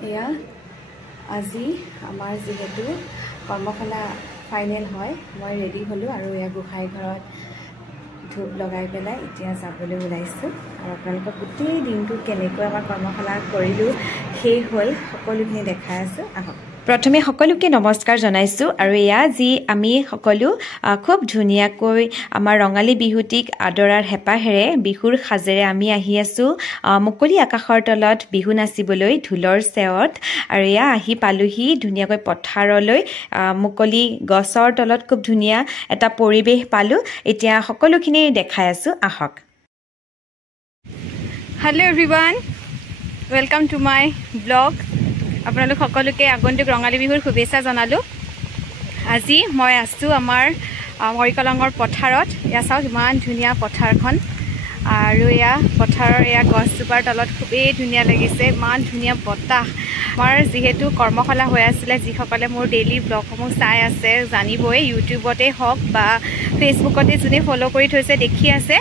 এয়া আজি আমাৰ যেহেতু কৰ্মশালা ফাইনেল হয় মই ৰেডি হলো আৰু এয়া গোসাই ঘৰত ধূপ লগাই পেলাই এতিয়া যাবলৈ ওলাইছোঁ আৰু আপোনালোকক গোটেই দিনটো কেনেকৈ আমাৰ কৰ্মশালা কৰিলো সেই হল সকলোখিনি দেখাই আছো আহক প্ৰথমে সকলোকে নমস্কাৰ জনাইছো আৰু এয়া যি আমি সকলো খুব ধুনিয়াকৈ আমাৰ ৰঙালী বিহুটিক আদৰাৰ হেপাহেৰে বিহুৰ সাজেৰে আমি আহি আছো মুকলি আকাশৰ তলত বিহু নাচিবলৈ ঢোলৰ চেৱত আৰু এয়া আহি পালোহি ধুনিয়াকৈ পথাৰলৈ মুকলি গছৰ তলত খুব ধুনিয়া এটা পৰিবেশ পালো এতিয়া সকলোখিনি দেখাই আছো আহক Hello everyone, welcome to my vlog. আপোনালোক সকলোকে আগন্তুক ৰঙালী বিহুৰ শুভেচ্ছা জনালো আজি মই আছো আমাৰ মৰিকলঙৰ পথাৰত ইয়া চাওক ইমান ধুনীয়া পথাৰখন আৰু ইয়া পথাৰৰ ইয়া গছজোপাৰ তলত খুবেই ধুনীয়া লাগিছে ইমান ধুনীয়া বতাহ আমাৰ যিহেতু কৰ্মশালা হৈ আছিলে যিসকলে মোৰ ডেইলি ব্লগসমূহ চাই আছে জানিবই ইউটিউবতে হওক বা ফেচবুকতে যোনে ফ'ল' কৰি থৈছে দেখি আছে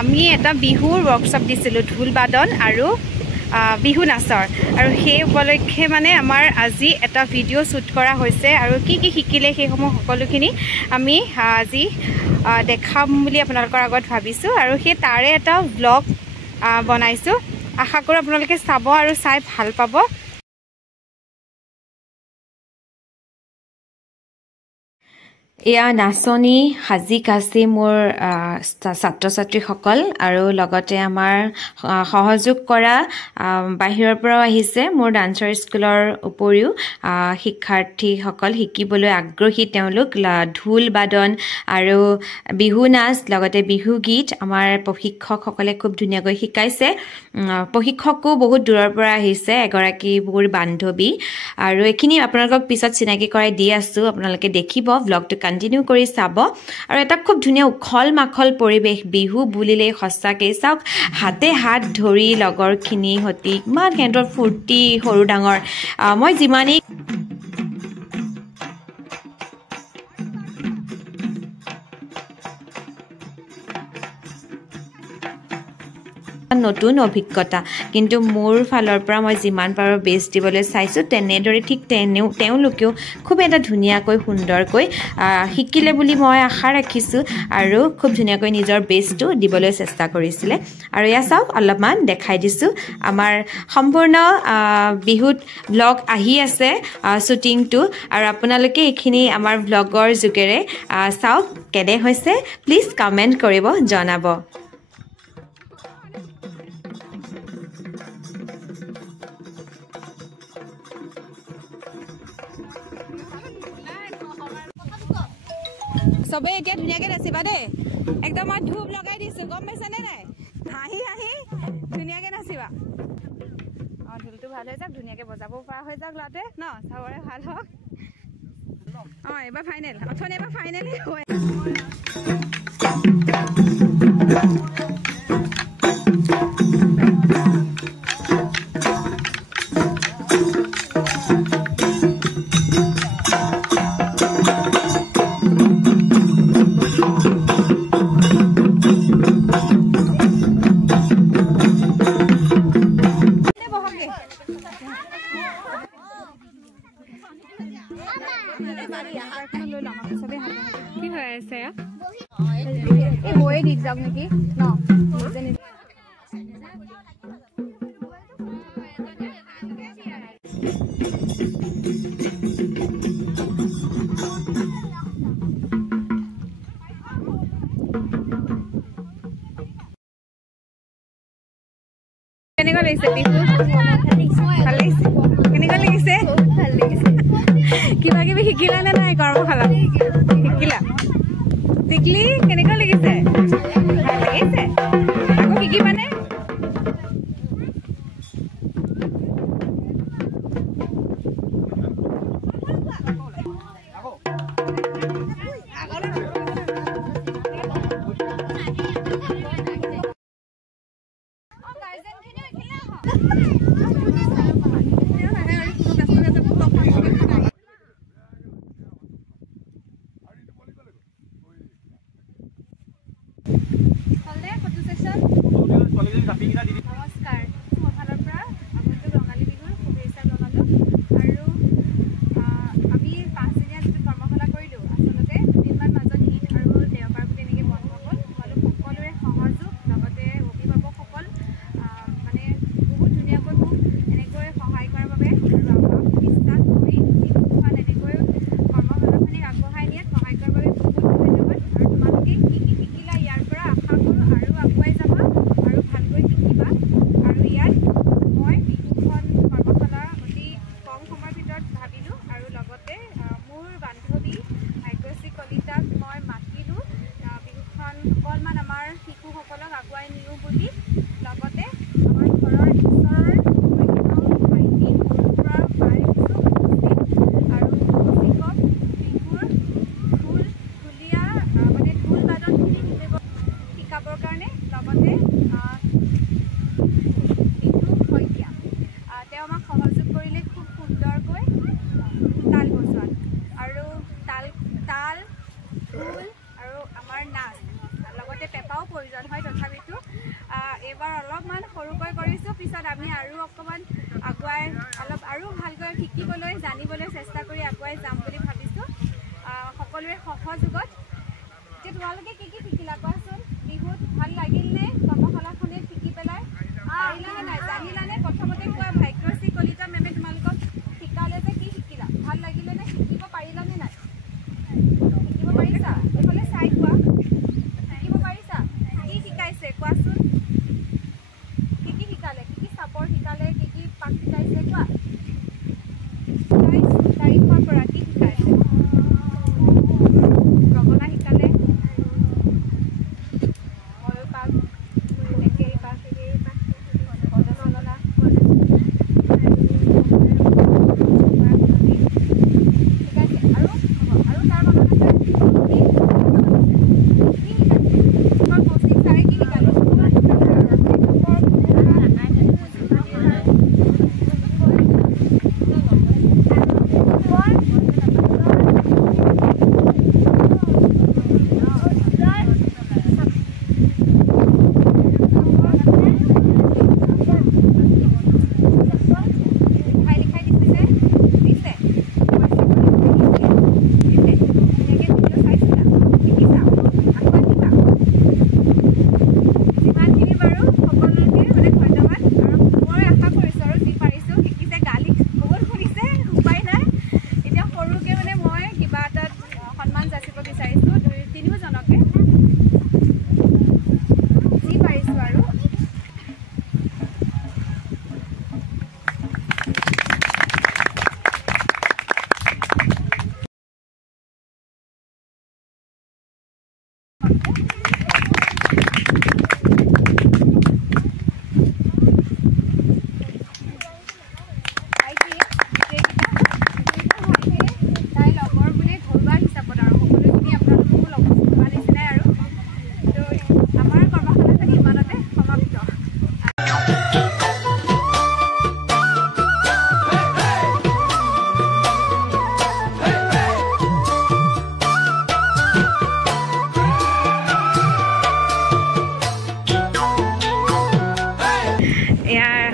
আমি এটা বিহুৰ ৱৰ্কশ্বপ দিছিলোঁ ঢোল বাদন আৰু বিহু নাচৰ আৰু সেই উপলক্ষে মানে আমাৰ আজি এটা ভিডিঅ' শ্বুট কৰা হৈছে আৰু কি কি শিকিলে সেইসমূহ সকলোখিনি আমি আজি দেখাম বুলি আপোনালোকৰ আগত ভাবিছোঁ আৰু সেই তাৰে এটা ব্লগ বনাইছোঁ আশা কৰোঁ আপোনালোকে চাব আৰু চাই ভাল পাব এয়া নাচনী হাজি কাছি মোৰ ছাত্ৰ ছাত্ৰীসকল আৰু লগতে আমাৰ সহযোগ কৰা বাহিৰৰ পৰাও আহিছে মোৰ ডান্সাৰ স্কুলৰ উপৰিও শিক্ষাৰ্থীসকল শিকিবলৈ আগ্ৰহী তেওঁলোক ঢোল বাদন আৰু বিহু নাচ লগতে বিহু গীত আমাৰ প্ৰশিক্ষকসকলে খুব ধুনীয়াকৈ শিকাইছে প্ৰশিক্ষকো বহুত দূৰৰ পৰা আহিছে এগৰাকী মোৰ বান্ধৱী আৰু এইখিনি আপোনালোকক পিছত চিনাকি কৰাই দি আছো আপোনালোকে দেখিব ব্লগটো কন্টিনিউ কৰি চাব আৰু এটা খুব ধুনীয়া উখল মাখল পৰিবেশ বিহু বুলিলে সঁচাকৈ চাওক হাতে হাত ধৰি লগৰখিনি হতি ইমান কেন্দ্ৰৰ ফূৰ্তি সৰু ডাঙৰ মই যিমানেই নতুন অভিজ্ঞতা কিন্তু মোৰ ফালৰ পৰা মই যিমান পাৰো বেষ্ট দিবলৈ চাইছো তেনেদৰে ঠিক তেওঁলোকেও খুব এটা ধুনীয়াকৈ সুন্দৰকৈ শিকিলে বুলি মই আশা ৰাখিছো আৰু খুব ধুনীয়াকৈ নিজৰ বেষ্টটো দিবলৈ চেষ্টা কৰিছিলে আৰু এয়া চাওক অলপমান দেখাই দিছো আমাৰ সম্পূৰ্ণ বিহুত ব্লগ আহি আছে শ্বুটিংটো আৰু আপোনালোকে এইখিনি আমাৰ ব্লগৰ যোগেৰে চাওক কেনে হৈছে প্লিজ কমেণ্ট কৰিব জনাব সবে এতিয়া ধুনীয়াকৈ নাচিবা দেই একদম মই ধূপ লগাই দিছোঁ গম পাইছানে নাই হাঁহি হাঁহি ধুনীয়াকৈ নাচিবা ঢোলটো ভাল হৈ যাওক ধুনীয়াকৈ বজাব পৰা হৈ যাওক ল'ৰাটোৱে ন চাবৰে ভাল হওক এইবাৰ ফাইনেল অথনি এবাৰ ফাইনেলেই হয় কি হৈ আছে এই বয়ে দি যাওক নেকি ন কেনেকুৱা লাগিছে বিহু ভাল লাগিছে কেনেকুৱা লাগিছে কিবা কিবি শিকিলা নে নাই কৰ্মশালা শিকিলা টিকলি কেনেকুৱা লাগিছে ভাল লাগিছে আকৌ শিকিবানে কৰিলে খুব সুন্দৰকৈ তাল বজোৱাত আৰু তাল তাল ঢোল আৰু আমাৰ নাচ লগতে পেঁপাও প্ৰয়োজন হয় তথাপিতো এইবাৰ অলপমান সৰুকৈ কৰিছোঁ পিছত আমি আৰু অকণমান আগুৱাই অলপ আৰু ভালকৈ শিকিবলৈ জানিবলৈ চেষ্টা কৰি আগুৱাই যাম বুলি ভাবিছোঁ সকলোৰে সহযোগত এতিয়া তোমালোকে কি শিকিলা কোৱাচোন বিহুত ভাল লাগিলনে কৰ্মশালাখনিত শিকি পেলাই পাৰিলানে নাই জানিলানে প্ৰথমতে কোৱা ভাগ্যশ্ৰী কলিতা মেমে তোমালোকক শিকালে যে কি শিকিলা ভাল লাগিলেনে শিকিব পাৰিলানে নাই শিকিব পাৰিছা এইফালে চাই কোৱা শিকিব পাৰিছা কি শিকাইছে কোৱাচোন কি শিকালে কি চাপৰ শিকালে কি পাক শিকাইছে কোৱা ২২ তাৰিখৰ পৰা কি শিকাইছে গগনা শিকালে ময়ূৰ পাক একেৰি পাক পদচালনা শিকাইছে আৰু তাৰ মনত আছে তোমাৰ কৌশিক ছাৰে কি শিকালে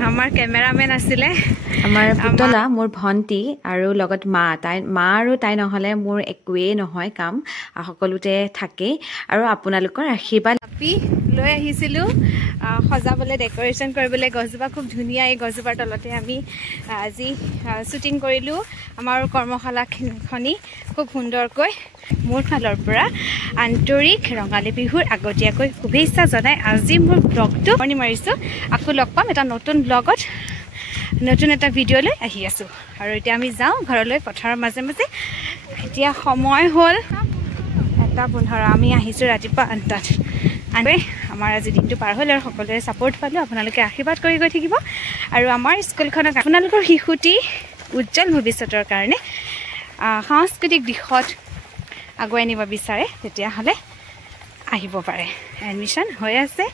আমাৰ কেমেৰামেন আছিলে আমাৰ পুতলা মোৰ ভণ্টি আৰু লগত মা আৰু তাই নহ'লে মোৰ একোৱেই নহয় কাম সকলোতে থাকে আৰু আপোনালোকৰ আশীৰ্বাদ লৈ আহিছিলোঁ সজাবলৈ ডেক'ৰেশ্যন কৰিবলৈ গছজোপা খুব ধুনীয়া এই গছজোপাৰ তলতে আমি আজি শ্বুটিং কৰিলোঁ আমাৰ কৰ্মশালাখনি খুব সুন্দৰকৈ মোৰ ফালৰ পৰা আন্তৰিক ৰঙালী বিহুৰ আগতীয়াকৈ শুভেচ্ছা জনাই আজি মোৰ ব্লগটো সামৰণি মাৰিছোঁ আকৌ লগ পাম এটা নতুন ব্লগত নতুন এটা ভিডিঅ' লৈ আহি আছোঁ আৰু এতিয়া আমি যাওঁ ঘৰলৈ পথাৰৰ মাজে মাজে এতিয়া সময় হ'ল ১:১৫ আমি আহিছোঁ ৰাতিপুৱা ৮টাত আমাৰ আজি দিনটো পাৰ হ'ল আৰু সকলোৰে ছাপোৰ্ট পালোঁ আপোনালোকে আশীৰ্বাদ কৰি গৈ থাকিব আৰু আমাৰ স্কুলখনক আপোনালোকৰ শিশুটি উজ্জ্বল ভৱিষ্যতৰ কাৰণে সাংস্কৃতিক দিশত আগুৱাই নিব বিচাৰে তেতিয়াহ'লে আহিব পাৰে এডমিশ্যন হৈ আছে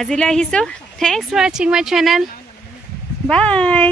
আজিলৈ আহিছোঁ থেংকছ ফৰ ৱাচিং মাই চেনেল বাই